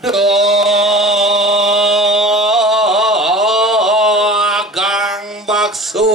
dagang bakso.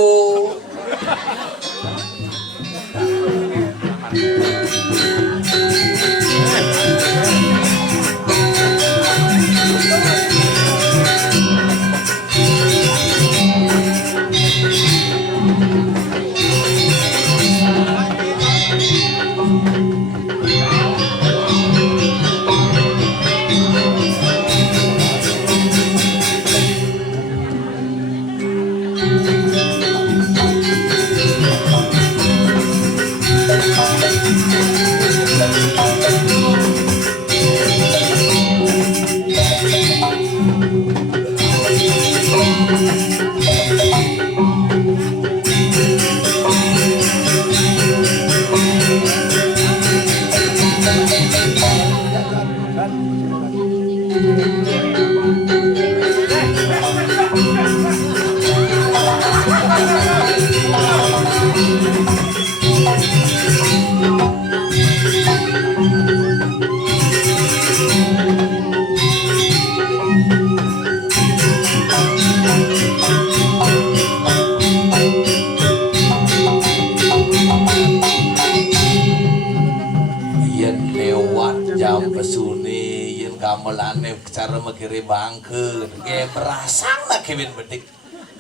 Gamelane cara mengirim bangkeun ge berasana Kevin bedik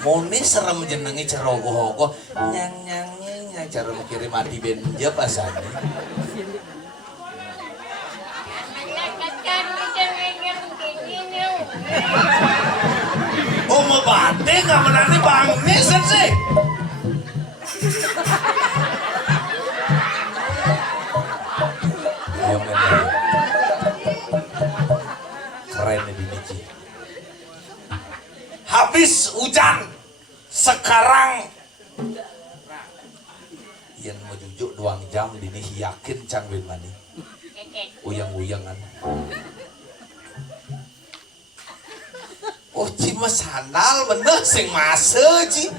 moni serem jenengi cerogoh-ogoh nyang cara mengirim adi benja pasane oh mau bate gamelane bangni sih habis hujan sekarang yang mau jujuk 2 jam dini yakin cang bin mani uyang-uyangan oh cima sandal bener sing mase ci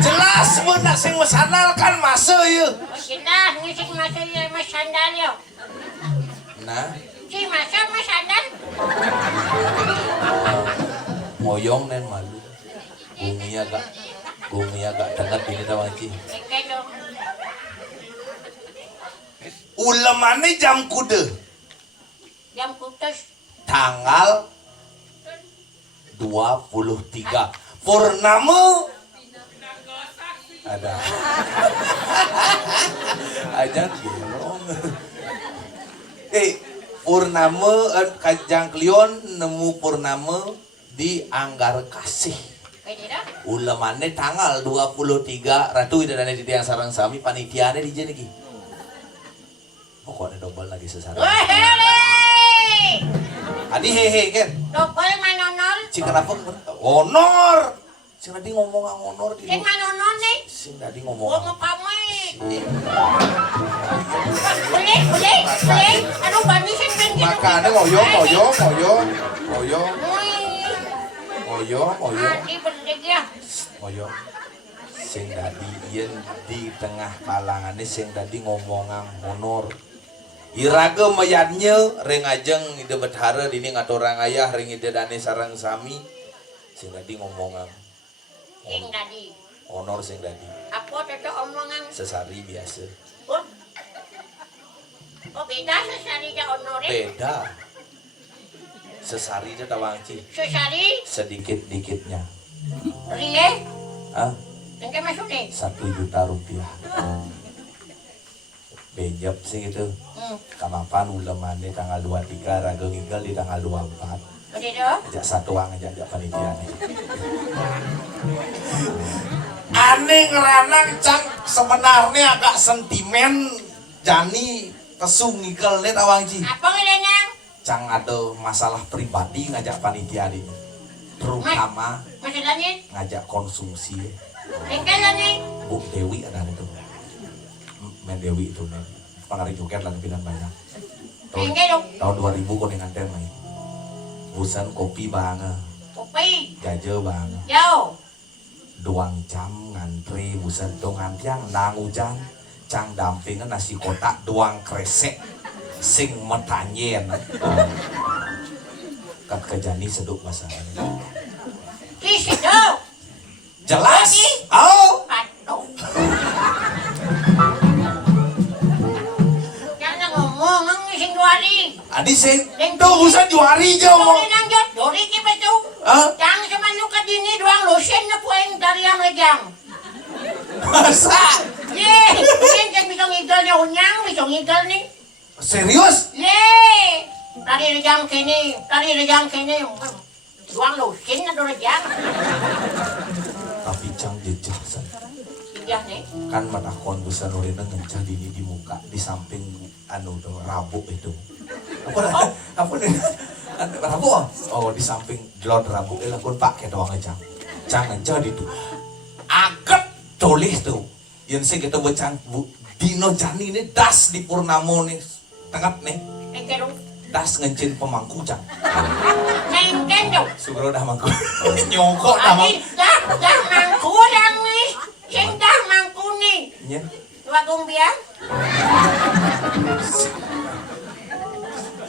jelas bener sing sandal kan mase ya jelas sing mase ya mas sandal ya nah si masa mas sandal moyong nen malu bumi agak dengar ini tawang ci ulemane jam kude tanggal 23 purnama ada aja girong purnama Kajang Klion nemu purnama di Anggar Kasih ulemane tanggal 23 ratu idane di tiang sarang sami panitiane di jadi ki pokoknya double lagi sesara adi hehe kan double manonor cing kenapa honor sing tadi ngomong honor di sing manonor nih sing tadi ngomong mau pamai boleh anu bani sing pengen makanya ngoyong ngoyong sing tadi yen di tengah kalangannya sing tadi ngomongang honor iraga mayatnya ring ajeng ide bethara dini ngaturang ayah ring ide dane sarang sami sing tadi ngomongan sing tadi honor sing tadi apa tetep omongan sesari biasa oh beda sesari da honor beda sesari itu tawang ci sesari sedikit-dikitnya ringe ah engke maksudnya 1 juta rupiah bejab sih gitu kamapan ulemane tanggal 23 raga ngigel di tanggal 24 ajak satuang ajak panitia nih aneh ngeranang cang sebenarnya agak sentimen jani kesung ngigel nih tawang ji apa ngelenang cang ada masalah pribadi ngajak panitia nih terutama masalahnya ngajak konsumsi engkelane Bu Dewi ada itu men Dewi itu nih pengaruh joget lah bilang banyak tahun 2000 kau nganten main busan kopi banget kopi jaja banget jauh 2 jam ngantri busan dong antiang nang hujan cang dampingan nasi kotak doang kresek sing metanyen kat kejani seduk masalah Kisi dong. jelas Lagi? oh Aduh. Jangan ngomong ang ising duari. adi sing tuh usan juari aja Dori ngomong nang jod, dori ki betu. ah Jangan cuman lu ka dini doang losen na pueng dari yang lejang. masa Ye, yang bisa ngidol ni unyang, bisa ngidol ni. serius Ye, dari lejang kini. Doang losen na do lejang. tapi cang jejak san. Iya nih. Kan matakon bisa nurina ngencah dini di muka di samping anu tuh rabuk itu apa nih rabuk oh di samping jelot rabuk lakon pakai doang aja cang ngencah di tuh agak tulis tuh yang sih kita becang bu dino jani ini das di purnamo nih tengah nih Engkero. das ngencin pemangku cang Nengkendo. sugro dah mangku nyongkok dah mangku Dah mangku lang ni. Sing dah mangku ni. nya Wagong biang.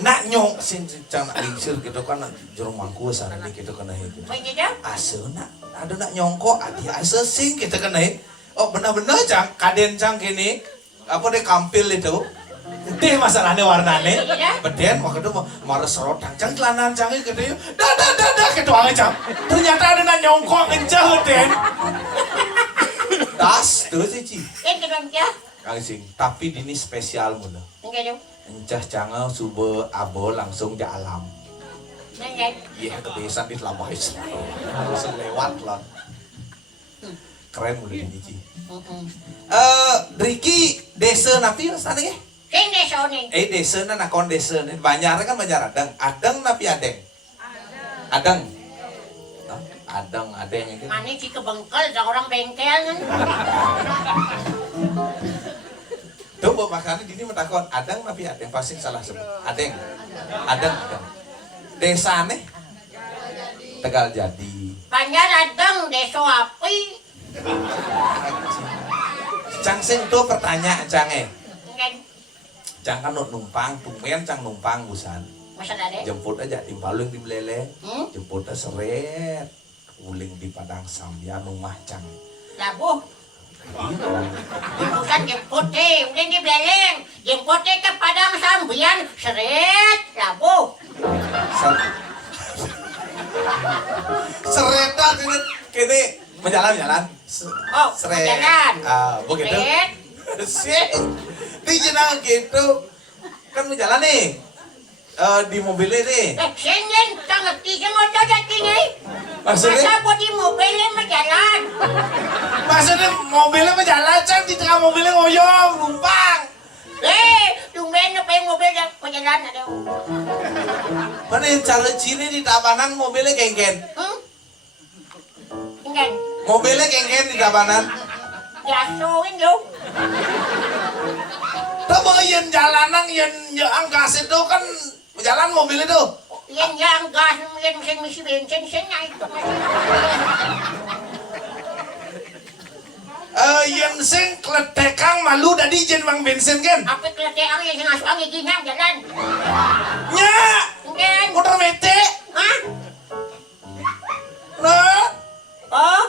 nak nyong sin cang nak lingsir gitu kan jeruk mangku sana nih gitu kena itu Begitu? ase nak ada nak nyongkok adi ase sing kita kena oh benar-benar cang kaden cang kini apa deh kampil itu gede masalahnya warnanya beden waktu itu marah serotang cang celanan cang itu gede dah gitu aja cang ternyata ada nak nyongkok ngencah den das tuh sih ci Yang kedua dia. kang sing tapi dini spesial mula Enggak encah canga subuh abo langsung di alam Enggak. iya kebiasaan di Lampais harus lewat lah keren udah ini Ci Riki desa napi sana ya Sing desa ni. desa na nakon desa nih banyak kan banyak adang napi adeng adang adeng itu Mana si kebengkel sa orang bengkel kan. tuh bawa makanan gini metakon adang napi adeng pasti salah sebut adeng adang desa nih Tegal Jadi Banyak adang desa api. cang sing tuh pertanyaan cange Enggak. cang kan numpang tumben cang numpang busan Masalah deh. jemput aja di Palung di Melele jemputnya seret uling di Padang Sambian rumah cang Labuh. Bukan jemput deh, udah di Beleng. Jemput deh ke Padang Sambian, seret, labuh. Seretan ini kini menjalan Oh, seret jalan. begitu Seret. sih di jenang gitu kan menjalan nih di mobilnya nih Senyen, tak ngerti sa motor dati ni. maksudnya Masa po di mobil majalan. maksudnya mobilnya menjalan cang di tengah mobilnya ngoyong numpang Tumben na pa yung mobil na majalan na daw. mana yang cara cini di tabanan mobilnya genggen Tingnan, mobilnya genggen di tabanan gasuin daw. tapi yang jalanan yang angkas itu kan jalan mobil itu Yan yang gas mo yan misi bensin na ito. yang sing kletekang malu dari jen bang bensin kan Apit lati ang yan singaso ang iginang jalan. nya Tingnan, motor mete ha? nah Oh,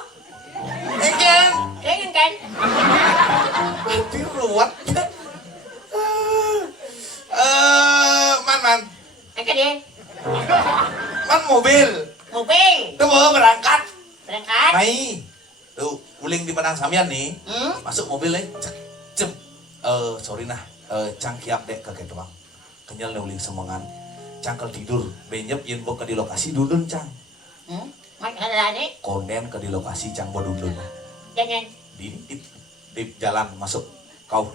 engken tingnan kan? hati ruwet man Ika din, man mobil mobil. tuh bawa berangkat Berangkat? mai tuh uling di Padang Sambian nih masuk mobilnya cek cem sorry nah cangkiap dek ke doang kenyal nih uling semangan cangkel tidur benyep yen bok ke di lokasi dudun cang Maghala ni, konden ke di lokasi cang bodundun ganyan. di jalan masuk kau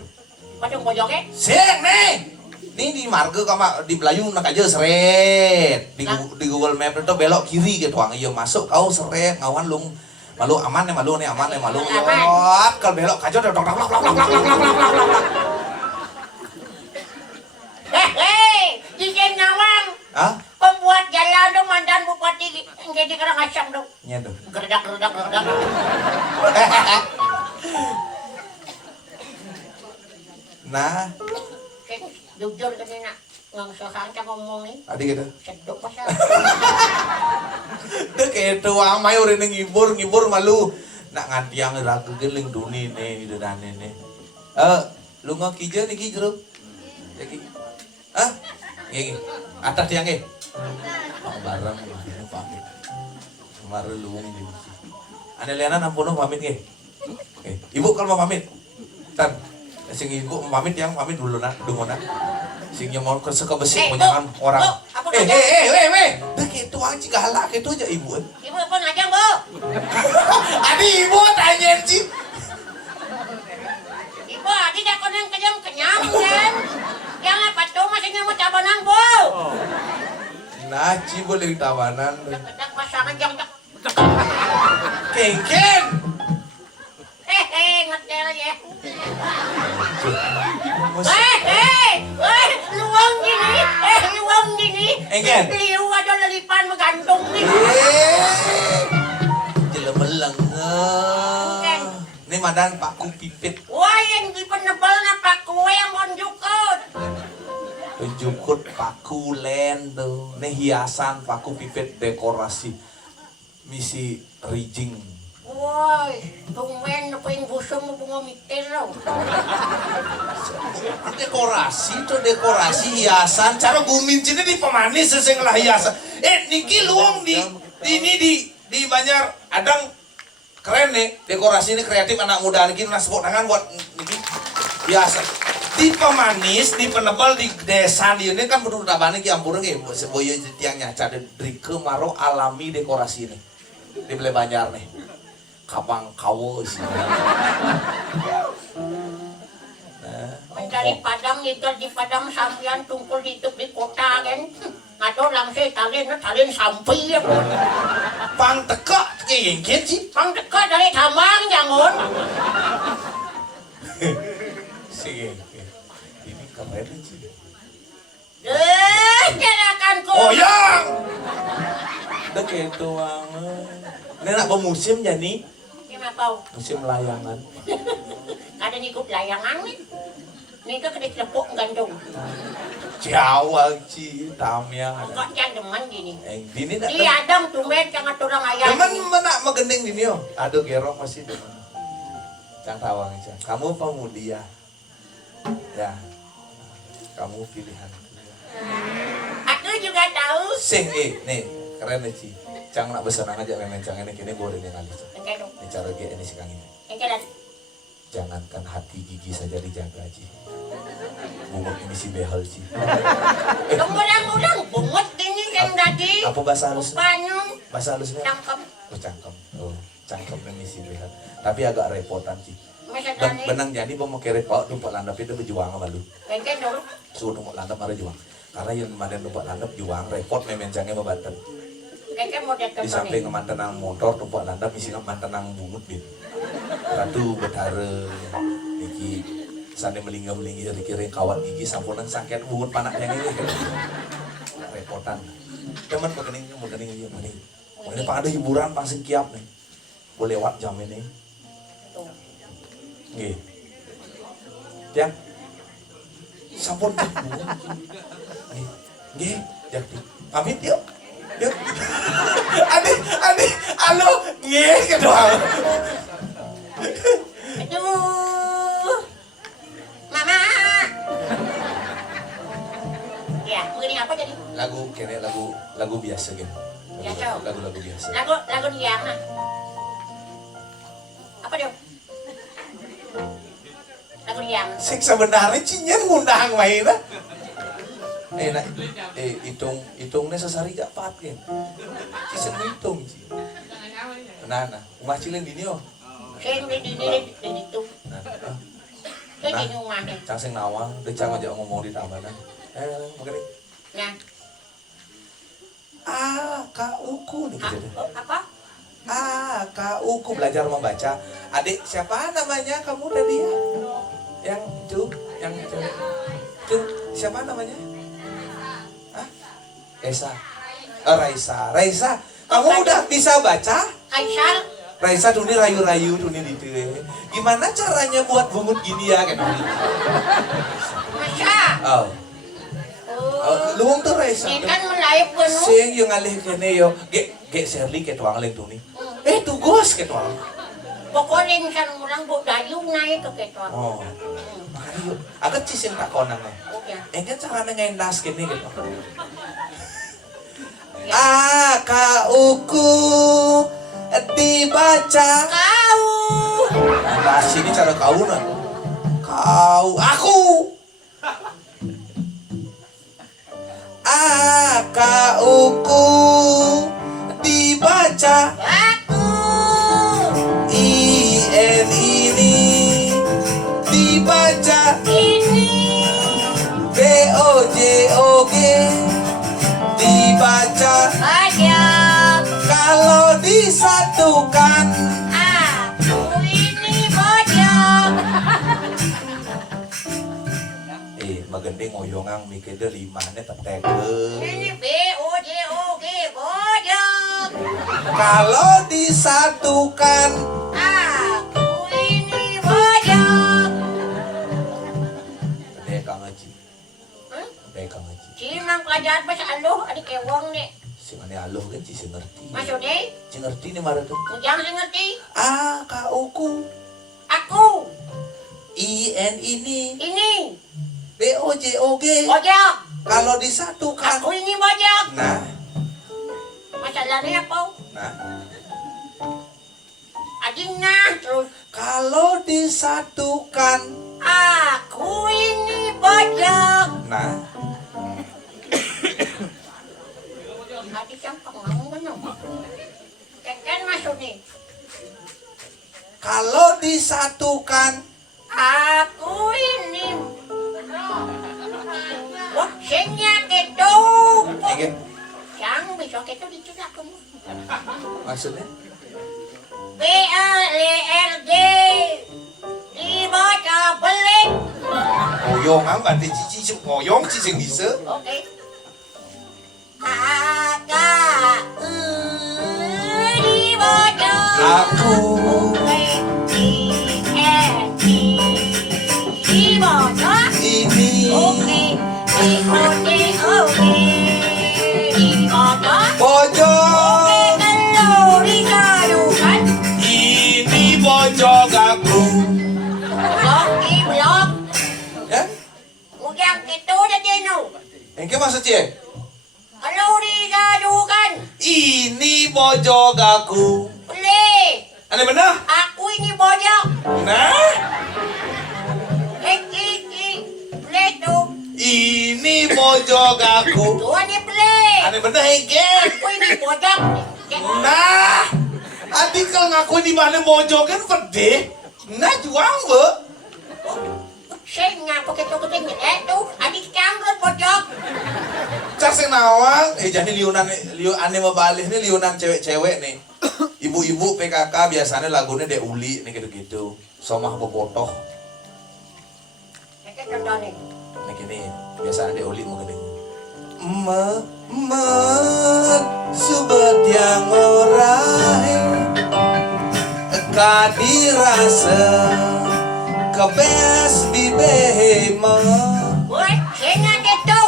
Patong pojok eh? sing nih ini di marga kama di Belayung nak aja seret di Google Map itu belok kiri gitu ang iya masuk kau seret ngawan lung malu aman nih malu nih aman nih malu yot kalau belok kacau dok dok dok dok Dijen ngawang. ah Pembuat jalan dong mandan bupati jadi Karangasem dong. nyedo Gerdak. Nah, Jujur kanina ngang sasaan ka ngomong ni. adik kita. Sedok pa siya. Dek itu amai orang ngibur malu. Nak ngantiang ragu geling duni nih itu dan ini. Lu nggak kija nih kijero. Lagi. Gini. Atas tiang barang ini pamit. Kemarin luung di. Ane Liana nampuno pamit nggih. Ibu kalau mau pamit. Tan. Sing ibu pamit yang pamit dulu nak dungona. Sing nyemon ke seka besi menyangan orang. Dek itu anjing galak itu aja ibu. Ibu apa ngajang, Bu? Adi ibu tanya sih. Ibu, adi dah koneng kenyang kan? Jangan patuh masih nyamuk cabanan, Bu. Nah, ci boleh tawanan. Dak pasangan jang dak. Kengken. Ngetel ya. Mus. Luang gini. Engken. Liu ada lelipan menggantung nih. Jelemeleng. Ini madan paku pipit. Wah, yang di penebal na paku yang monjukut. Jukut paku len tuh. Ini hiasan paku pipit dekorasi. Misi rijing. Woi, tumben na pa yung buso mo bunga mikir raw. Dekorasi hiasan. Cara gumincin di pemanis seseng lah hiasan. Niki luang di Banjar Adang keren nih. Dekorasi ini kreatif anak muda niki nasibuk tangan buat niki hiasan. Di pemanis, di penebal, di desa di ini kan betul tabane ki ampura ki seboyo tiang nyaca dari kemaro alami dekorasi ini. Di Bele Banjar nih. Kapang kawo sih. Mencari padang itu di padang sampian tungkul di kota kan. Atau langsung talin sampai ya. Pang teka kengken sih. Pang dekat dari tamang jangun. Sih. Ini keren sih. Jelakan ko. Oh yang. Dek itu ini nak musim jadi Kenapa? musim layangan. Ada ngikut layangan nih. Nih ke kedek lepuk gantung. Jawa ci tamya. Kok demen gini. Dini nak. Di Adam tumben jangan turang ayam. Demen menak megending dini yo. Aduh gerong masih demen. Cang tawang aja. Kamu pemudia. Ya. Kamu pilihan. Aku juga tahu. Sing nih keren nih ci. Cang nak besenang aja memang cang ini kini boleh nih kali. Engke dong. Ini cara dia ini sekarang ini. Engke dan. Jangankan hati gigi saja dijaga Ci. Bungut ini si behel Ci. Udang bungut ini yang tadi. Apa bahasa halusnya? Panyum. Bahasa halusnya? Cangkem. Oh cangkem. Oh cangkem ini si behel. Tapi agak repotan Ci. Masa tadi. Benang jadi mau kere pak numpak landap itu berjuang malu. Engke dong. Suruh numpak landap ada juang. Karena yang kemarin numpak landap juang repot memencangnya membanten. Engke mau datang. Di samping mantan nang motor numpak landap isi mantan nang bungut bin. Ratu betara iki sane melingga-melinggi dari kiri kawat gigi sampunan sangket bungut panak yang ini repotan teman pekening iya mending ini pak ada hiburan pasing kiap nih boleh lewat jam ini nggih tiang sampun nggih jadi pamit yuk adik halo nggih kedua Aduh. Mama. Ya, begini apa jadi? lagu kene lagu biasa gitu. Biasa. Lagu biasa. Lagu dia mah. Apa dia? Lagu dia. Sing sebenarnya cinyen ngundang mainna. Nah, hitungnya sesari jak pat kan. Cisen hitung sih. Nah, umah cilin dini oh. Sing di itu. Nah, Di rumah nih. cang sing nawang, dek cang aja ngomong di tabanan. Begini. Nah, Kak Uku nih gitu. apa? Kak Uku belajar membaca. Adik siapa namanya kamu tadi ya? Yang cewek. Tuh, siapa namanya? Esa. Raisa. Kamu udah bisa baca? Kaisar. Raisa tuh nih rayu-rayu tuh nih gitu. Gimana caranya buat bungut gini ya kan? Masa? Oh. Luang tuh Raisa. Ini kan melayap penuh. Sing yung alih kene yo. Ge Shirley ketuang leng tuh nih. Tugos ketuang. Pokoknya misalnya orang budayung naik ke ketua. Oh. Makanya yuk. Agak cisin tak konang nih. Oke. Enggak caranya ngendas kene gitu. Ya. Kauku dibaca. Kau. Nah sini cara kau nah. Kau aku. Kauku dibaca. Aku. IN ini dibaca. Ini. BOJOG dibaca. Banyak. Kalau disatukan Aku ini banyak. Magandang ngoyongang mikir dari mana teteke. Ini BOJOG banyak. Kalau disatukan Aku ini banyak. Deka ngaji. Hmm? Deka ngaji. Cimang pelajaran bahasa aluh adik kewang nih. Si mana aluh kan si ngerti. Maksudnya? Si ngerti nih marah tuh. Jangan ngerti. Kauku. Aku. IN ini. Ini. BOJOG. Banyak. Kalau disatukan. Aku ini banyak. Nah. Masalahnya apa? Nah. Adingnya terus. Kalau disatukan. Aku ini banyak. Nah. Adik yang pengang benar. Keken masuk nih. Kalau disatukan. Aku ini. Wah, senya gitu. Oke. Yang bisa gitu dicurah kamu. Maksudnya? BLRG dibaca belik. Ngoyong apa? Di cici ngoyong cici bisa. Oke. Kakak dibaca. Aku. Dibaca. Ini. Oke. Dibaca. Pojok. Kalau digadukan. Ini pojok aku. Blok. Ya? Udah gitu udah jenuh. Engke maksud cie? Kalau digadukan. Ini pojok aku. Boleh. Aneh benar? Aku ini bojok. Nah. Boleh tuh. Ini pojok aku. Tuan ni boleh. Aneh benar engke. Aku ini bojok. Nah. Adik kalau ngaku di mana pojok kan pedih. Nah juang be. Saya ngapa kita ketemu itu? Adik canggut bojok. Cak sing nawang, jadi liunan ane mebalik nih liunan cewek-cewek nih. Ibu-ibu PKK biasanya lagunya Dek Uli nih gitu-gitu. Somah bobotoh. Kita contoh nih. Nih gini, biasanya Dek Uli mau gini. Subet yang orahe kadirasa kebes di behema. Woi, saya nggak gitu.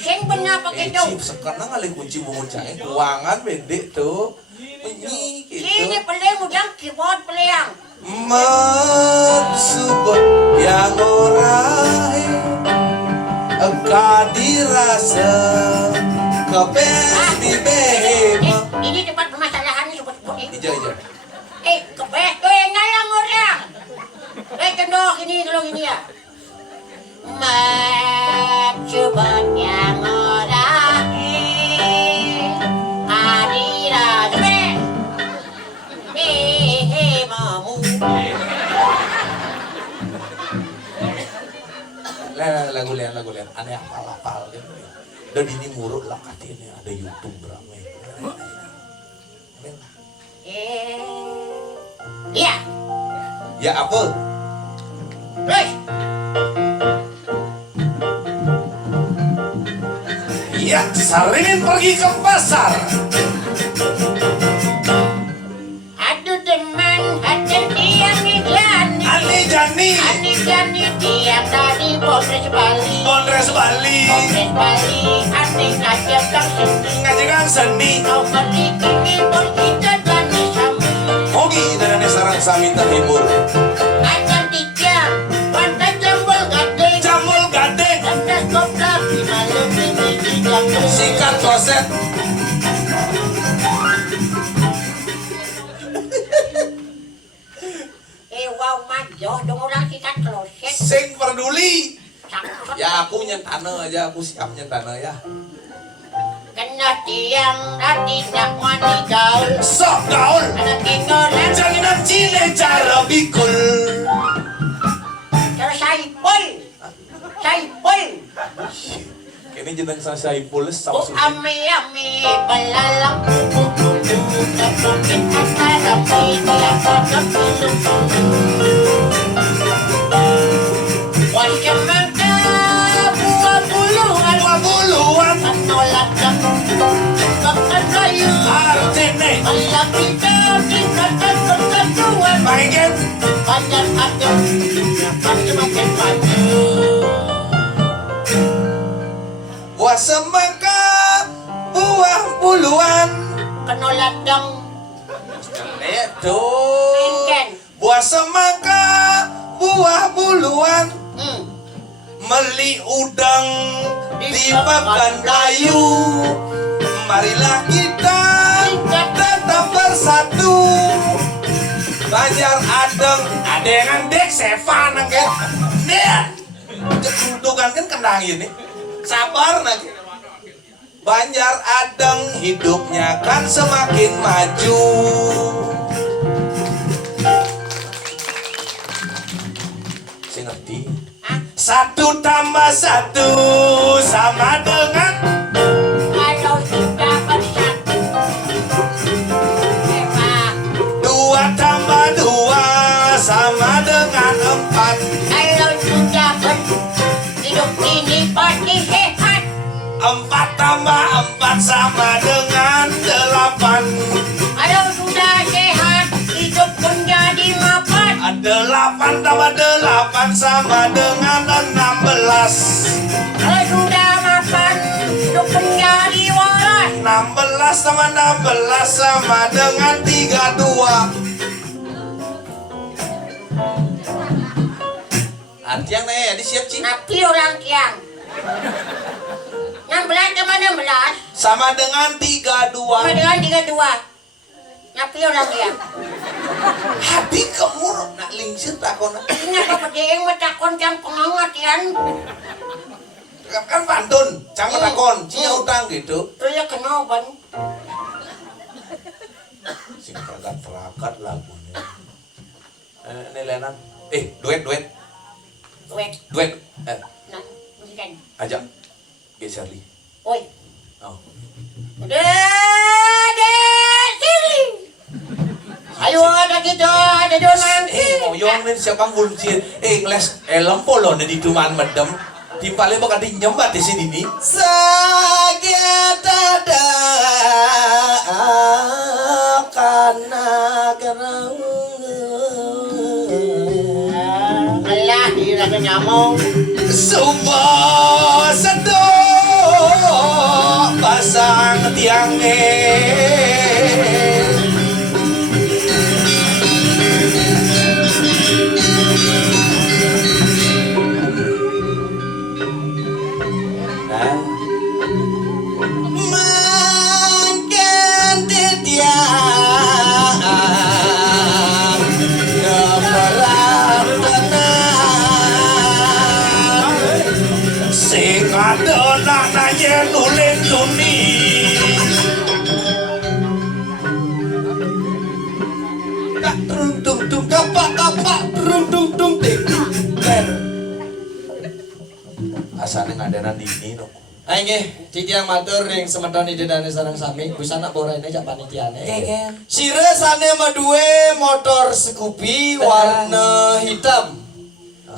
Saya benar pakai itu. Cip sekarang kali kunci bungkusannya keuangan bedek tuh. Bunyi gitu. Sini peleng udang keyboard peleng. Subet yang orahe kadirasa kebes di behema. Ini tempat permasalahan sebut-sebut ini. Ija. Kebes tuh yang ngalang orang. Contoh ini kalau gini ya. Coba yang orang adira coba mamu. Lagu lian aneh apal gitu. Dan ini murut lah katanya ada YouTube ramai. Iya. Ya apa? Terus. Ya, Sarimin pergi ke pasar. Aduh deh. Kongres Bali. Kongres Bali. Kongres Bali. Hati ngajakan seni. Ngajakan seni. Kau berikini kita dan sami. Ogi dan sarang sami terhibur. Ada tiga. Pantai jambul gading. Jambul gading. Ada koprak di malam ini di gading. Sikat kloset. Wow majo dong orang sikat kloset. Sing peduli. Sangkut. Ya aku nyentana aja, aku siap nyentana ya. Kena tiang hati nak mani gaul. Sok gaul. Anak inggolan. Jangan cile cara bikul. Terus saipul. Saipul. Ini jeneng saya pules sama Bu ami belalang. Tepukin antara dia pada pilih. Wasemangka buah buluan. Buah buluan. Menolak dan makan kayu. Artine. Allah kita kesatuan. Baikkan. Banyak ada makin maju. Buah semangka, buah buluan. Penolak dong. Itu. Inken. Buah semangka, buah buluan. Meli udang di papan kayu. Marilah kita tetap bersatu. Banjar adeng, adengan dek sevan kan. Dia keuntungan kan kena ini. Sabar nanti. Banjar adeng hidupnya kan semakin maju. Saya ngerti. 1 tambah 1 sama dengan Kalau sudah bersatu. Hebat. 2 tambah 2 sama dengan 4. Kalau sudah hidup ini pasti sehat. 4 tambah 4 sama dengan 8. Kalau sudah sehat, hidup menjadi mapan. 8 tambah 8 sama dengan 16. Kalau sudah mapan, hidup menjadi waras. 16 tambah 16 sama dengan 32. Artian nih, ada siap cing. Napi orang tiang. 16 tambah 16 Sama dengan 32. sama dengan 32. Napi orang tiang. Hati kamu nak lingsir takon. Ini apa pedeng matakon yang pengangatian. Kan pantun, jangan takon, cia utang gitu. Itu ya kenoban. Sing terakat lagunya. Ini Lenan. Duet. Wek. Nah, bukan. Ajak. Geser li. Oi. Oh. Sili. Ayo ada kita, ada nanti. Moyong nih siapa nguncir. Ngeles lempolo nih di tuman medem. Timpalnya bakal nyembat di sini nih. Sakit ada karena gerang. Allah diraga nyamong. Sumpah sedok pasang tiangnya. Makin titiang keberat tenang sing ada nanya nulis tuni. Tak teruntung kapak teruntung ting. Asalnya ngadenan di ini no. Ayo nggih, titiang matur ring semeton idedane sareng sami, busana borene jak panitiane. Sire sane maduwe motor Scoopy warna hitam.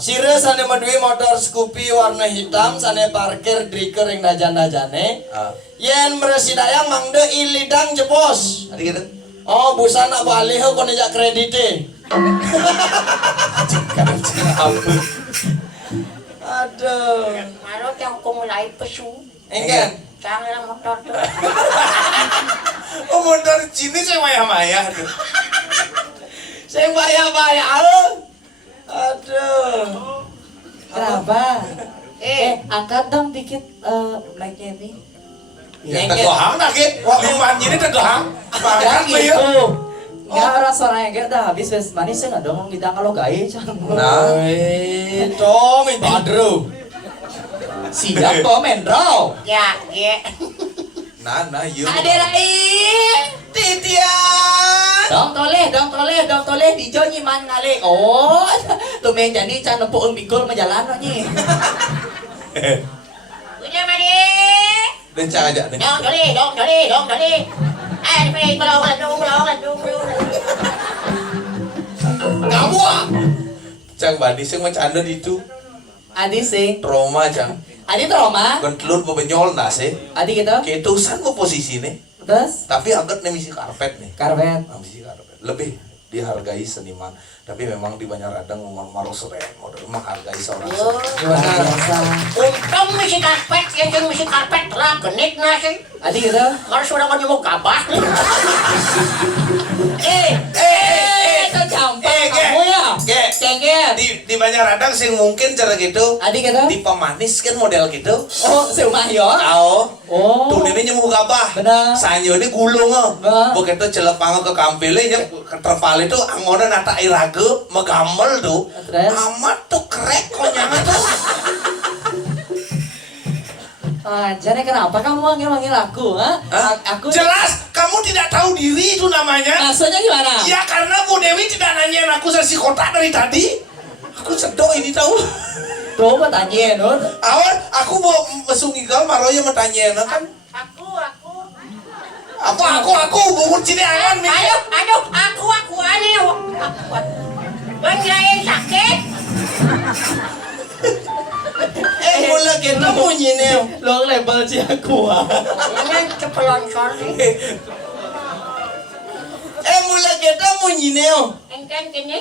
Sire sane maduwe motor Scoopy warna hitam, sane parkir driker ring dajan-dajane. Yen mresidayang mangde ilidang jebos. Adi gitu. Oh, busana bali ho kono jak kredite. Aduh. Marot yang aku mulai pesu. Enggan. Jangan motor tuh. Oh motor Cina saya maya-maya tuh. Saya bayar-bayar. Aduh. Kenapa? Eh, Angkat dong dikit mic-nya ini. Ya tegohang dah ke. Liman ini tegohang. Ya Makan gitu. gitu. Nggak orang suaranya kayak udah habis wes manis nggak dong kita kalau gaya Nah. Tom Badru. siap kok Mendro. ya, Nah, yuk. Ade Rai. Titian. Dong toleh dijo nyiman ngale. Oh, tumen jadi can nepuk mikul menjalan nyi. udah mari. Dan cara aja nih. Dong toli. Pergi belong. Kamu ah. Cang badi sing macanda itu Adi sing. trauma cang. Adi trauma. Bentelun bebenyol nase. Adi gitu. Ketusan mo posisi nih. Terus Tapi angkat nih misi karpet nih. karpet. Misi karpet. Lebih dihargai seniman. Tapi memang di Banyaradang ngomong seren model menghargai seorang Yo, Luar biasa. untung musik karpet, yang musik karpet lah genit nasi. Adi gitu. Harus orang kan mau gabah. Itu gampang kamu ya. Ge. Cengket. Di Banyaradang sing mungkin cara gitu. Adi gitu. Di pemanis kan model gitu. Oh, seumah yo. Ao. Oh. Tuh ini nyemu gabah. Benar. Sanyo ini gulung oh. Benar. Begitu celepang ke kampile nya terpal itu angona nata irage megamel tuh. Terus? Amat tuh krek konyangan tuh. Jadi kenapa kamu manggil aku, ha? Hah? Aku Jelas kamu tidak tahu diri itu namanya. maksudnya gimana? Ya karena Bu Dewi tidak nanyain aku sesi kota dari tadi. Aku sedok ini tahu. Coba tanya, Nur. Awan, aku mau mesungigal maroya bertanya kan. Aku. Aku bungun sini angan nih. Aduh, aku aneh. Banglain sakit. Mula kita bunyi nih. Lo label si aku, ha? Ini cepelonsor nih. Mula kita bunyi nih. Engkan gini.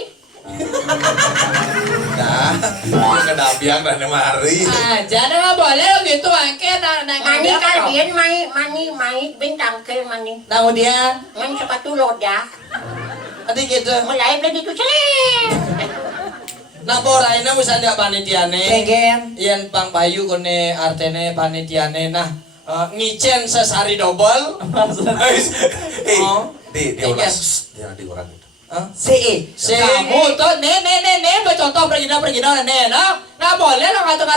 Nah, ini kedabiang dan mari. Jadi nggak boleh gitu, angke Mani kalian mani bintang ke mani. Kemudian, Mani sepatu loda. Adi gitu. Mulai beli itu selesai. Nah boraina misalnya panitiane. Cengken. Iyan pang payu kone artene panitiane nah ngicen sesari double. Eh, di Iya. ulas, di orang itu. Si, kamu tuh contoh pergi no, nggak boleh lo kata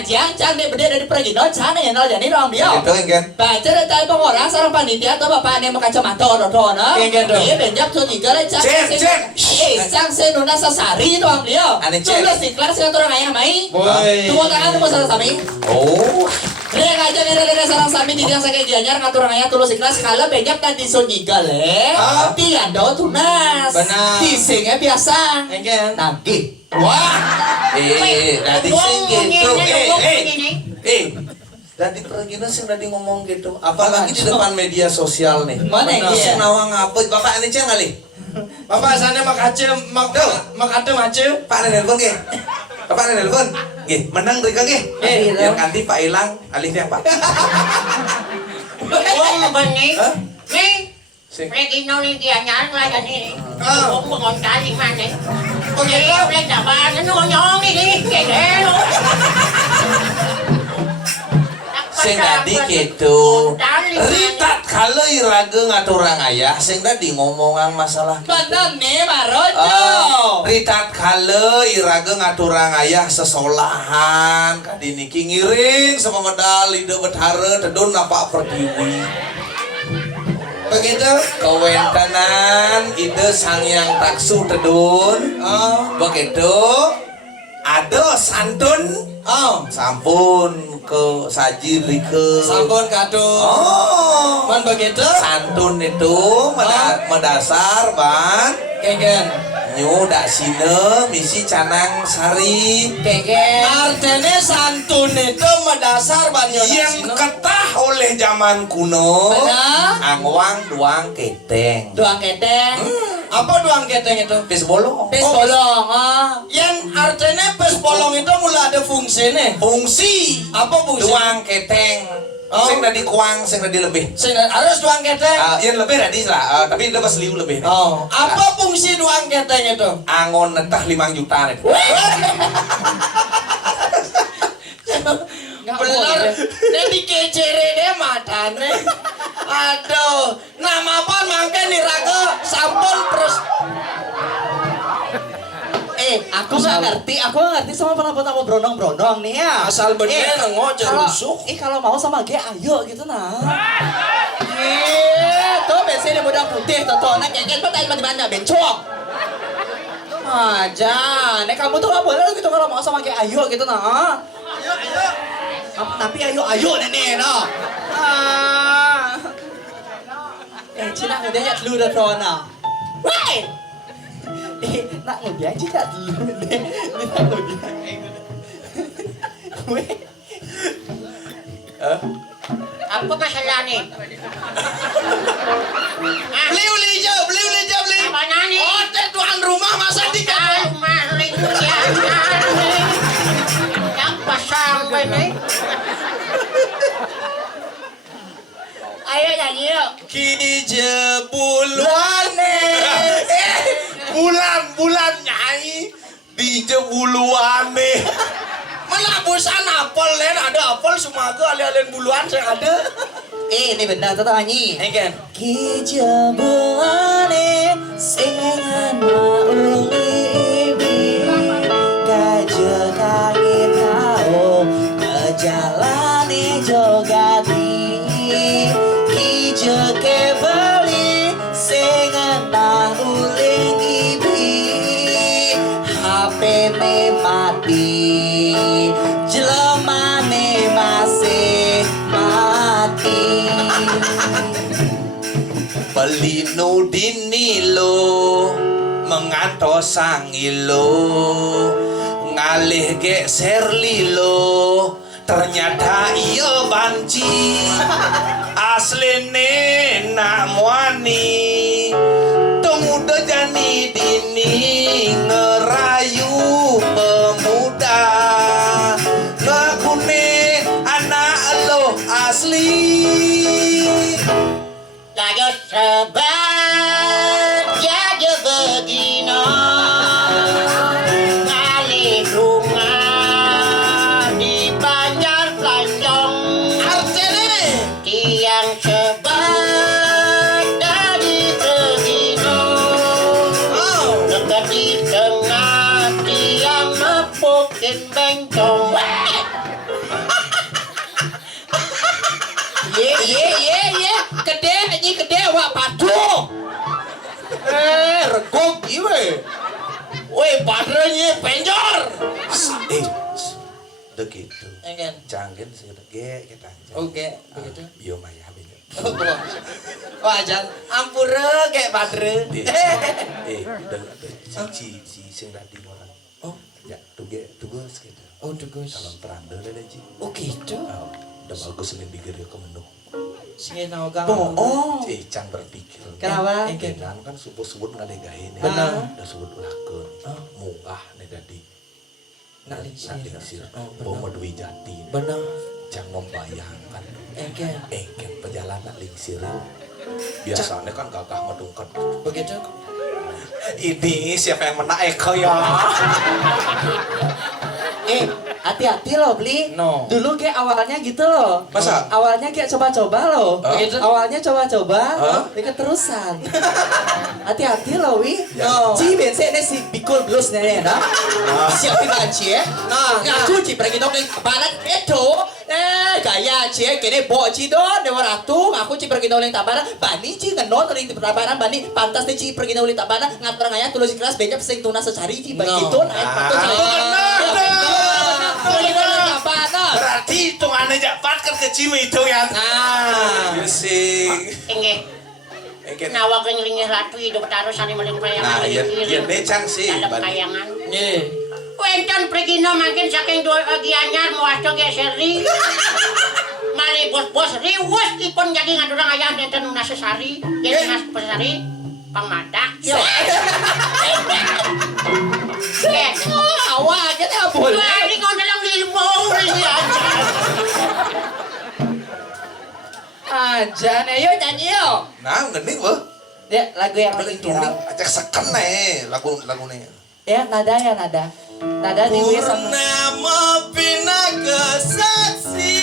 ajang cantik beda dari pergi no, cana ya no, jadi orang dia. Itu kan? Baca dari orang seorang panitia atau bapak yang berkacamata no, Iya, dong. Iya benjak tuh tiga lah, cang saya nuna sasari itu orang dia. Ane, Cek. Tulis ikhlas dengan orang ayah mai. Boy. Tunggu tangan tuh salah sami. Oh, Rek aja nere sarang sami di yang sakit dianyar ngatur orang ayah tulus ikhlas kalau benjak tadi soniga tiada tunas. Benar. Tisingnya biasa. Engken. Nagih. Wah. tadi Dong, sih gitu. bunyinya. Tadi pergi sih tadi ngomong gitu. Apalagi di depan media sosial nih. Mana yang Langsung dia? nawang apa? Bapak ini ceng kali. Bapak sana makace makate mace. Pak ada nelpon ke? Bapak ada nelpon? Gih, menang mereka gih. Gitu. Yang ganti Pak Ilang, alih yang Pak. Oh, benih. Hah? Nih. Sing. Pergi nol dia nyarang lah jadi. Ah. Om bangun kali mana? Pergi udah dapat nyong ini kayak Sing tadi gitu. Ritat kalau iraga ngaturang ayah, sing tadi ngomongan masalah. Benar nih, Marojo. Ritat kalau iraga ngaturang ayah sesolahan kadiniki ngiring sama medali de bethare tedun apa pertiwi. Begitu. Kewentanan ide sangyang taksu tedun. Begitu. Ada santun. Sampun ke saji rike. Sampun kado. Oh. Man begitu. Santun itu mendasar ban. Engken. Nyu dak sine misi canang sari. Keke. Artene santun itu mendasar banyak Yang ketah oleh Lebih zaman kuno. Benar. Angwang duang keteng. Doang keteng. Apa doang keteng itu? Pes bolong. Pes bolong. Ah. Yang artinya pes bolong itu mulai ada fungsinya. Fungsi. Apa fungsi? Duang keteng. Oh. Sing tadi kuang, sing tadi lebih. Harus doang keteng. Yang lebih tadi lah, tapi itu pas liu lebih. nih. Oh, apa fungsi doang keteng itu? Angon netah 5 juta nih. Nggak Bener, boleh. ini dikecere deh matanya. Aduh, nama apa mangke nih raga sampun terus. Aku nggak ngerti sama pendapat aku brondong-brondong nih ya. Asal bener ngoceh Kalau- rusuk. kalau mau sama G ayo gitu nah. Tuh biasanya budak putih tuh nah kayaknya betain di mana bencong. Aja, nek kamu tuh nggak boleh gitu kalau mau sama G ayo gitu nah. Tapi ayo nenek no. Cina ngedenya dulu dah Rona. Woi. Nak ngedian cina dulu deh. Nak ngedian. Woi. Apa masalah nih? Beli beli. Mana nih? Oh, teh tuan rumah masa di Maling jangan. Yang pasang nih. Ayo nyanyi yuk. Kijebuluane. Bulan nyai di jebuluane. Mana busan apel len ada apel sumaga alih-alih buluan saya ada. Ini benar tuh nyanyi. Engken. Kijebulane sing mauli ibi gajah kangit kau kejalane jogati kijeh kebali sing uling ibi HP me mati jelemane masih mati. Pelinu dinilo mengantos sang ilo ngalih geser lilo ternyata iya banci asline nak muani temuda jani dini ngerayu pemuda ngakune anak lo asli. Layo sebat jaga begina ngalih rumah di Banjar Planjong Artene. tiang sebat dari begina dekat di tengah tiang mepukin bengkong. Ye, gede wak padu. Regok iwe. Woi, badannya penjor. Begitu. Engken. Canggih sih ge kita. Oke, begitu. Yo maya bener. Wajan, ampura kayak badre. Si sing tadi orang. Oh, Ya, tugas gitu. oh tugas. Kalau terang deh Ji. Oh gitu. Udah bagus nih digeri ke menu. Sing naogang. Oh. Can berpikir. Kenapa? Kan sebut nggak ada gain ya. Benar. Udah sebut ulahkeun. Munggah nih tadi. Nak lingsir. Oh, Bomo benar. Dwi Jati. Benar. Jangan membayangkan. Engken. Engken perjalanan lingsir. Biasanya kan gagah medungket. Begitu. Ini siapa yang menang Eko ya? Hati-hati loh beli. No. Dulu kayak awalnya gitu loh. Masa? Awalnya kayak coba-coba loh. Begitu? Awalnya coba-coba, Hah? ini keterusan. Hati-hati loh wi. No. Ci biasanya si pikul blues nih nah. Siapin banci ya. Nah, Ngaku ci pergi dong barat itu. Gaya ci kene bo ci don dewa ratu. Ngaku ci pergi dong tabaran. Bani ci ngenon ring tabaran bani pantas nih ci pergi dong tabaran. Ngatur ngaya tulus kelas benya pesing tuna secari ci begitu naik patu ci. Berarti hitungannya japat kan ke Cimi itu ya. Nah. Sing. Inge, Engken. nawag ang lingis ratu hidup taruh sani maling kayangan. Nah, yan becang sih. Dalam Ban. kayangan. Nih. Wentan pergi no mungkin saking dua agiannya mau asto geseri. Malibut bos riwes ipun jadi ngadurang ayah nenten nu nasesari. Jadi nas pesari pamadak. Awak kita boleh. Ini ngodalang ilmu ini aja. Aja nih, yuk nyanyi yuk. Nah, gening weh. Ya, lagu yang Paling lagi viral. acak seken lagu nih. Ya, nada ya nada. Nada di gue sama. Purnama pinaka saksi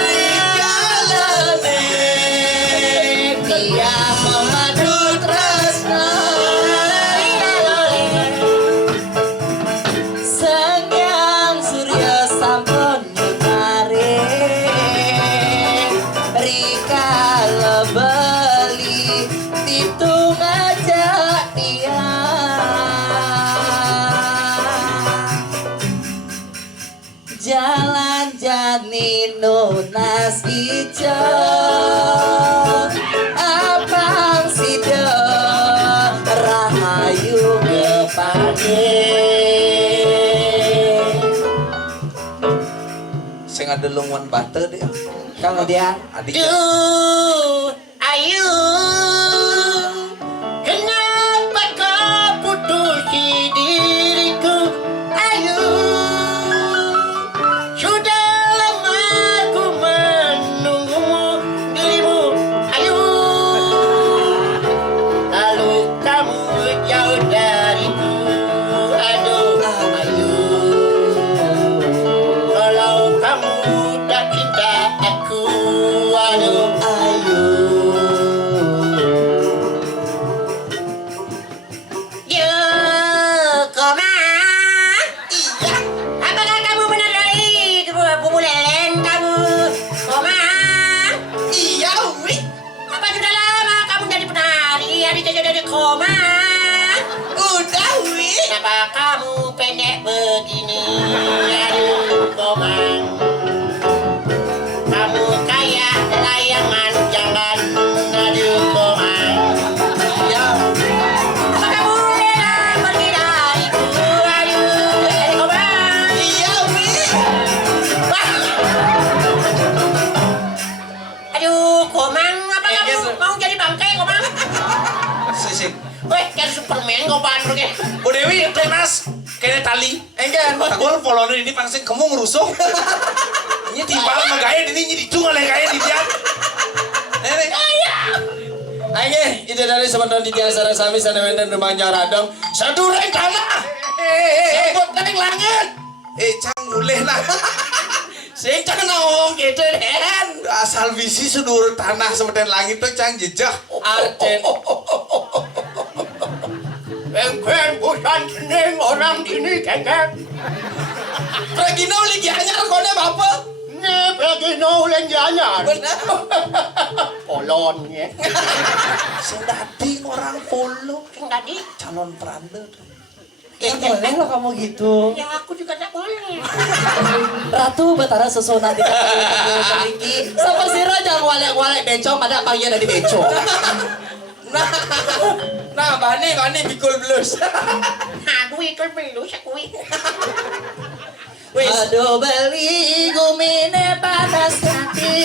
Rikalane Dia memadu tresna Sengyang surya sampun nyinare Rika lebeli Titu ngajak dia Jalan jani nunas ijo Abang sido rahayu kepake Sing ada lungwan bate deh. Kemudian Adik. Duh, ayu, kenapa kau putusi diriku? Ayu, sudah lama ku menunggumu dirimu. Ayu, lalu kamu jauh dariku. Aduh, ayu, kalau kamu tak cinta aku. Aduh, ayu Yo, koma. Iya. Apakah kamu benar dari bubu lelen kamu? Koma. Iya wi Apa sudah lama kamu jadi penari? Hari jadi koma. Udah wi Kenapa kamu pendek begini? Aduh, koma. Kamu kayak layangan jalan. Aduh, koma. Ya Apa kamu rela pergi dariku? Aduh, koma. iya wi Aduh, Komang, apa kamu mau jadi bangkai, Komang? Sisik. Weh, kayak Superman, Komang, oke. Bu Dewi tenas kene tali. Enggan Tagol follower ini pangsing kamu ngerusuh. Ini tiba magaya ini dicung oleh gaya di dia. Nenek. Ayo, ide dari sebentar di tiasa sami sana wenden rumahnya radong. Sadureng tanah. Sebut neng langit. Cang boleh lah. Sing can ngomong gitu den. Asal visi seluruh tanah seperti langit tuh cang jejak. Arjen. Engken bukan seneng orang ini, kengkeng. Regina lagi anyar kone bapak. Ini pergi nulen janyar. Benar. Polonnya. Sing dadi orang follow Yang tadi, calon peranda. boleh lo kamu gitu ya aku juga tak boleh. Ratu Batara susu nanti teriki sama si Raja walek-walek bencong pada pagi ada di bencong Nah, bani bikul blues. Aduh, itu belum sekui. Aduh beli gumine panas hati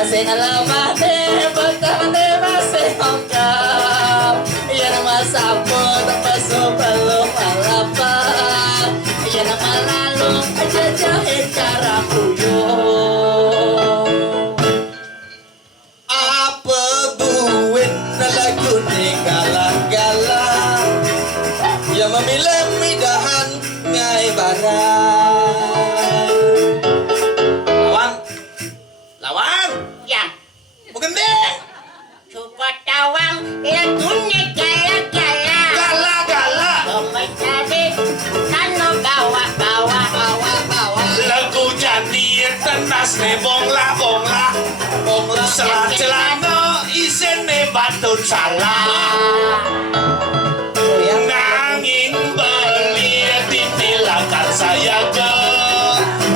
Sing lemah deh betah deh masih hongkap Ya nama sampun terpasuh belum malapang Ya nama lalu aja jahit cara kuyung Apa buin lagu ni galang-galang Ya memilih midahan ngai barang Lawan. Ya, Bukan deh. support tawang lagunya gala-gala. Gala-gala. Pemecari kano bawa-bawa. Lagu jadi tenas ne bongla. Celah-celana isine batun salah. Nanging beli ditilakan saya ke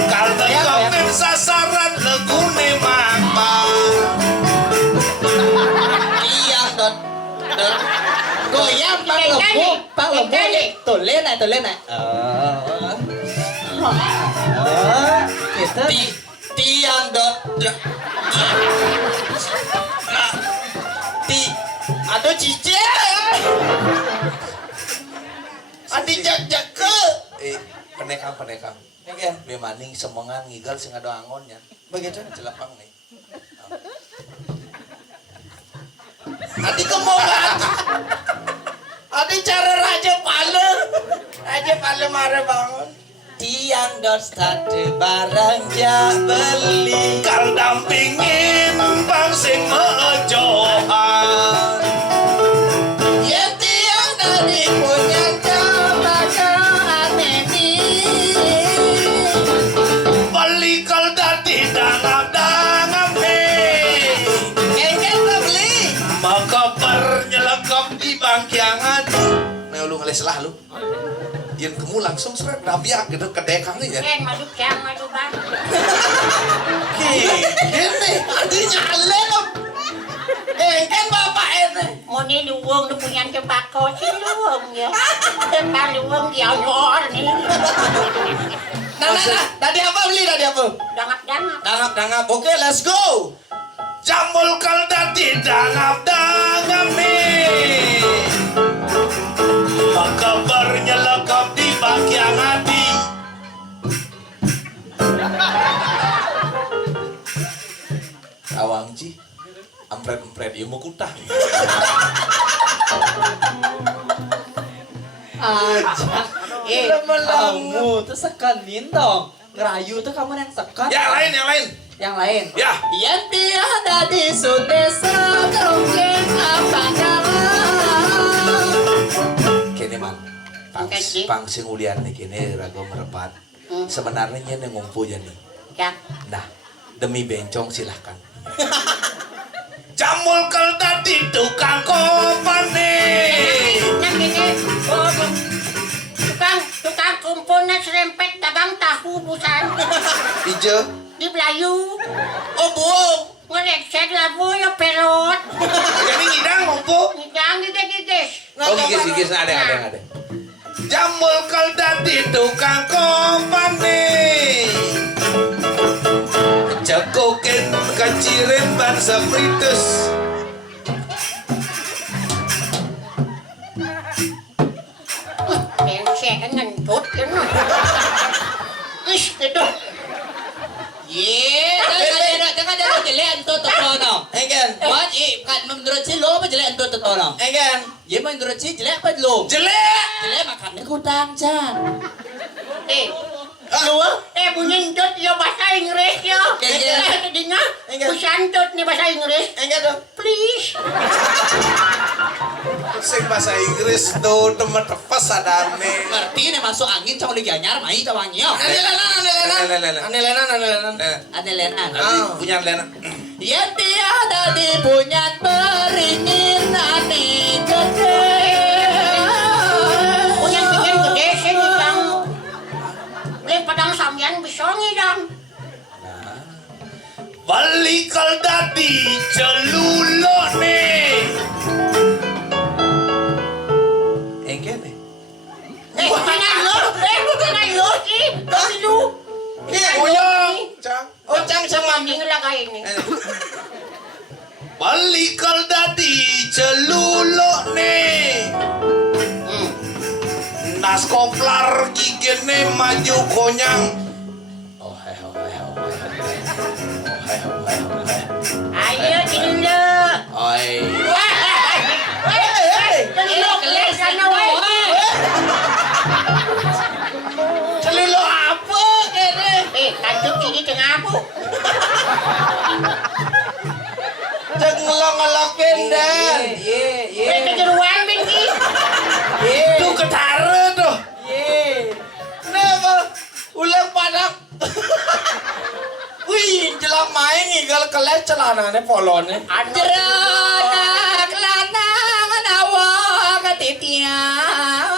karena komen sasaran legune mama. Iya dot Goyang pang lemu tulen naik Itu. Tiang dot. Aduh cice. Adi jak ke. Penekang. Engken. Memaning semongan ngigal sing ada angonnya. Begitu. Jelapang nih. Adi kemogan. Adi cara Raja Pale marah bangun. Tiang dot stade barang ja beli. Kal dampingin bang sing mejohan. Ya tiang dari punya jabaga aneni. Beli kal dadi dangap Engken beli. maka nyelekap di bangkiangan. Nah lu ngeles lah lu. Yang kamu langsung seret dabiak gitu kedekangnya ya. Madu siang, madu bang. Ini artinya alem. Engken bapak ini. Mau ni luang tu punya tembakau si luang ya. Tembak luang dia nyor ni. Nah. Tadi apa beli tadi apa? Dangap. Dangap. Oke, let's go. Jambul kal dadi dangap nih. Maka nyelekap di bagian hati. Awang Ci, ampret ilmu kutah. Aja. Kamu tuh sekanin dong. Ngerayu tuh kamu yang sekan. Yang lain. Yang lain. Ya. Yang tiada di sudesa dongeng apa Kini man, pangsing ulian nih kini raga merepat. Sebenarnya nya ngumpu ya nih. Ya. Nah, demi bencong silahkan. Jamul kal dadi tukang kopane. Nah ini, tukang kumpulnya serempet dagang tahu busan. Ijo. Di Belayu. Oh, buang. Ngereksek labu ya perot. Jadi ngidang ngumpu. Jangan gides. Oh gigis ada. Jamul kal dadi tukang kopane. Cekokin kacirin bangsa fritus. Reksek ngentut kan. Ish, gitu. Jangan jelek itu tono. Engken. Menurut si lo apa jelek itu tono? Engken. Ya menurut si jelek apa lo? Jelek. Jelek makannya kutang Chan. Bunyi entut ya bahasa Inggris ya. Tadinya busantut nih bahasa Inggris. Engken tuh. Please. Sing bahasa Inggris tuh temen tepas adane. Ngerti nih masuk angin cang lagi anyar mai cawangnya. Anelenan. Ada lenan. Punya lena. Ya tiada di punya beringin aneh gede. Punya gede sih ngidang. Beli padang samyan bisa ngidang. Balik kal dadi celulone. Engke nih. Bukan lo sih. Tapi lu. Oyong, Cang. Oh, Cang sama Mending lagay ini. Balik kal dadi celulone. Nas koplar gigene maju konyang. Ayo dulu. Oi. Dulu keles sana weh. celilo apa kene? Kantuk sini tengah aku. Cek ngelok-ngelokin dan. Mereka jeruan binti. Itu ketara tuh. Kenapa? Ulang padak. Wih, jelang main ngigal keles celanane polone. Jeranak lanang awak titiang.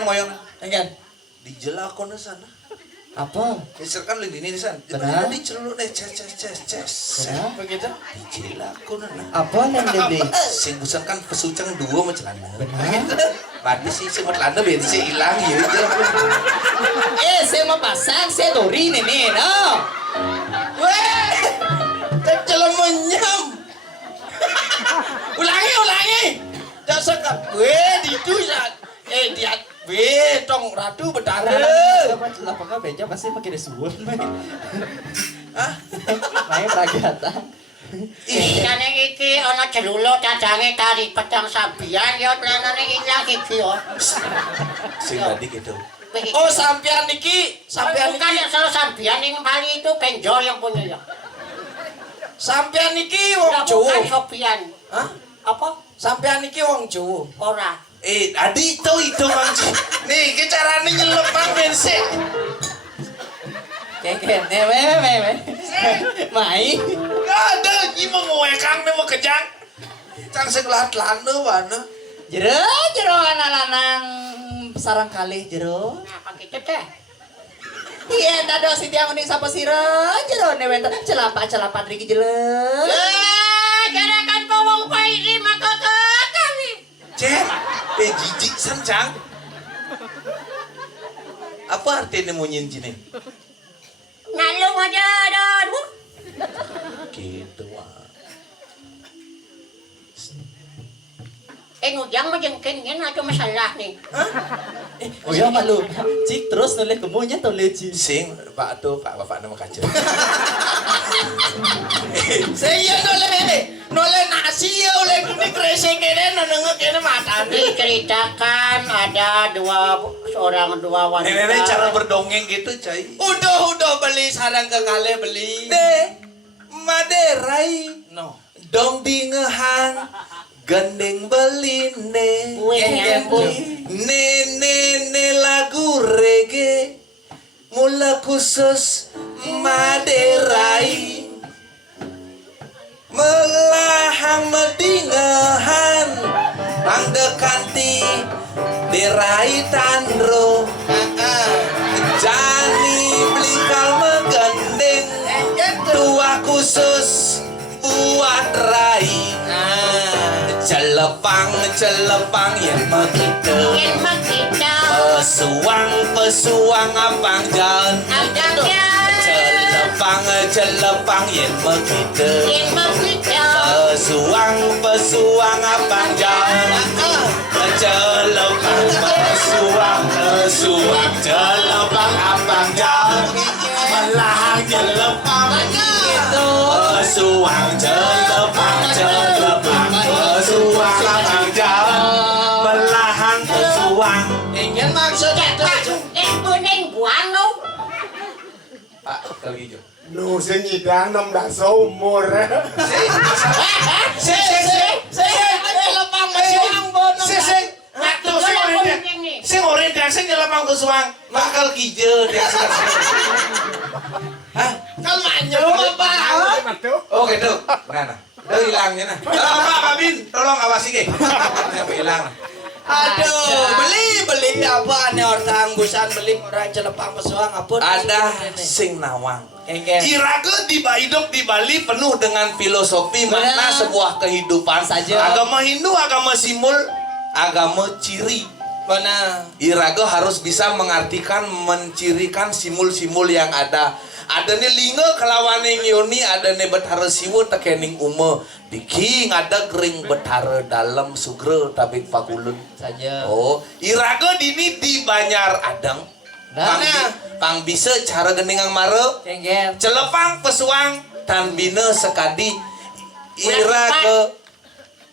Ngoyong. Engken. Di jelakon sana. Apa? Geser kan lini ini san. Benar. Di celuluk nih ces. Begitu? Di jelakon nah. Apa yang lebih? Sing busan kan pesucang dua macam mana. Benar. Mati sih sing celana beda sih hilang ya. pasang saya dori nene no. Weh, celem menyam. Ulangi. Jangan sekat. Weh, ditu ya. Dia. Weh, tong ratu betara. Apakah beja pasti pakai desuun? Hah? Main pragata. Kene iki ana jelulo cadange tari petang sambian ya planane ilang iki yo. Sing tadi gitu. Oh, sampean niki, Bukan yang selalu sambian yang Bali itu penjol yang punya ya. Sampean niki wong Bukan Jawa. Sopian. Hah? Apa? Sampean niki wong Jawa. Ora. Adi itu Mang. Nih, ki carane nyelepang bensin. Keken, me. Mai. Ada iki mau ngewekang nih mau kejang. Cang segelah lanu mana? Jero anak lanang sarang kali jero. Nah, pakai teh. Iya, dado si tiang uning sapa sira jero newenta celapa riki jele. Jarakan powong pairi maka kami. Cek, jijik sancang. Apa artinya mau nyincinin? Nalung aja aduh. Gitu wah. Ngujang majengkin yan ato masalah nih. Oh ya malu. Cik terus nulis kemunya tulis cik. Sing Pak Bapak nama kaca. Saya noleh nasi ya oleh ini kresek kene nengok kene matane. Diceritakan ada dua wanita. Nenek cara berdongeng gitu cai. Udah beli sarang ke kale beli. Maderai No. dong dingehan gendeng beline. Nene lagu reggae mula khusus Maderai melahang medingehan pangdekanti derai tandro jani belikal megandeng tua khusus buat rai celepang yang begitu Yang makita. pesuang abang jalan Agaknya. celepang yang begitu Yang makita. pesuang abang jalan celepang celepang abang jalan melahang celepang pesuang celepang pesuang abang jalan melahang pesuang. Ingin maksudnya Kuning buang lo. Pak kalau gitu Nu sing ngidang nom daso umur. Sing orientasi sing nyelepang ke suang bakal kijeu dia. Hah? Kan manyo apa? Oh gitu. Mana? Udah hilangnya nah. Pak Bin, tolong awasi ge. Sampai hilang. Aduh, beli apa nih orang busan beli orang celepang pesuang apa? Ada sing nawang. Engke. Iraga di hidup di Bali penuh dengan filosofi makna sebuah kehidupan. Saja. Agama Hindu, agama Simul, agama ciri. Mana? Iraga harus bisa mengartikan, mencirikan simul-simul yang ada. Ada nih linga kelawane ngioni, ada nih betara siwo tekening ume. Diking ada kering betara dalam sugre tabik pakulun. Saja. Oh, iraga dini di Banyar Adang. Pang bisa cara geningang mare. Kenggen. Celepang pesuang tan bina sekadi iraga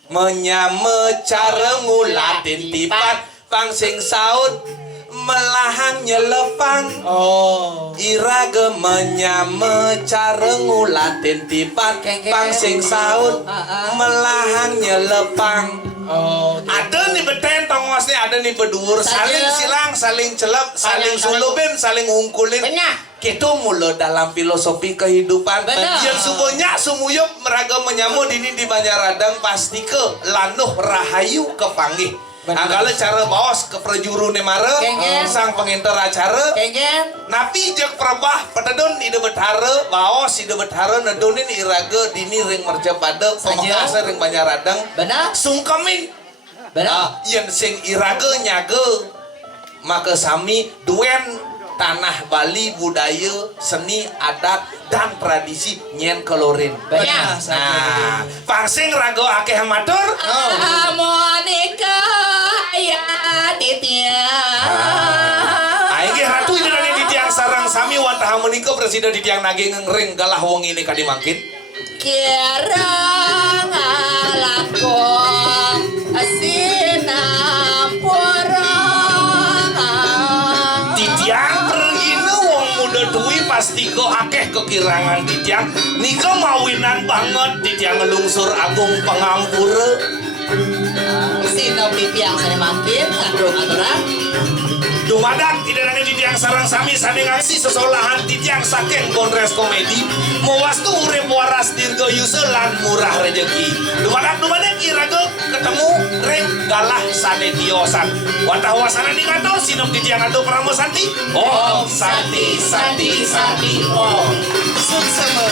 menyame cara ngulatin tipat pang sing saud melahang nyelepang. Oh. Iraga menyame cara ngulatin tipat pang sing saud melahang nyelepang. Oh. Ada nih beten tongos nih, ada nih bedur, saling silang, saling celep, saling sulubin, saling ungkulin. Benar. Gitu mulu dalam filosofi kehidupan. Benar. Yang subuhnya sumuyup meraga menyamu dini di Banjaradang pasti ke lanuh rahayu kepanggih. Anggala cara bawas ke prajuru nemare, Kengken. sang penginter acara. Kenggen. Napi jek perbah petedon ide betara, baos ide betara nedonin iraga dini ring merja pada pemekasa ring Banjaradang. Benar. Sungkemin. Benar. Yen sing iraga nyaga maka sami duen tanah Bali, budaya, seni, adat, dan tradisi nyen kelurin. Benar. Nah, pangsing rago akeh matur. Monika ya Ditya. Aing ge ratu ieu di tiang sarang sami wantah menika presiden di tiang nage ngering galah wong ini kadi mangkin. Kirang alakong asinapurang. Di tiang pergina wong muda duwi pasti ko akeh kekirangan di tiang. Nika mawinan banget di tiang ngelungsur agung pengampura. Sinau pipiang sana makin ngandung aturan. Dumadak tidak ada di tiang sarang sami sane ngasi sesolahan di tiang saking Kongres Komedi mewastu urip waras dirgo yuselan murah rejeki. Dumadak irago ketemu reng galah sane tiosan wantah wasana ningato sinop di tiang atuh Pramo Santi. Oh Santi Santi Santi oh Suksema.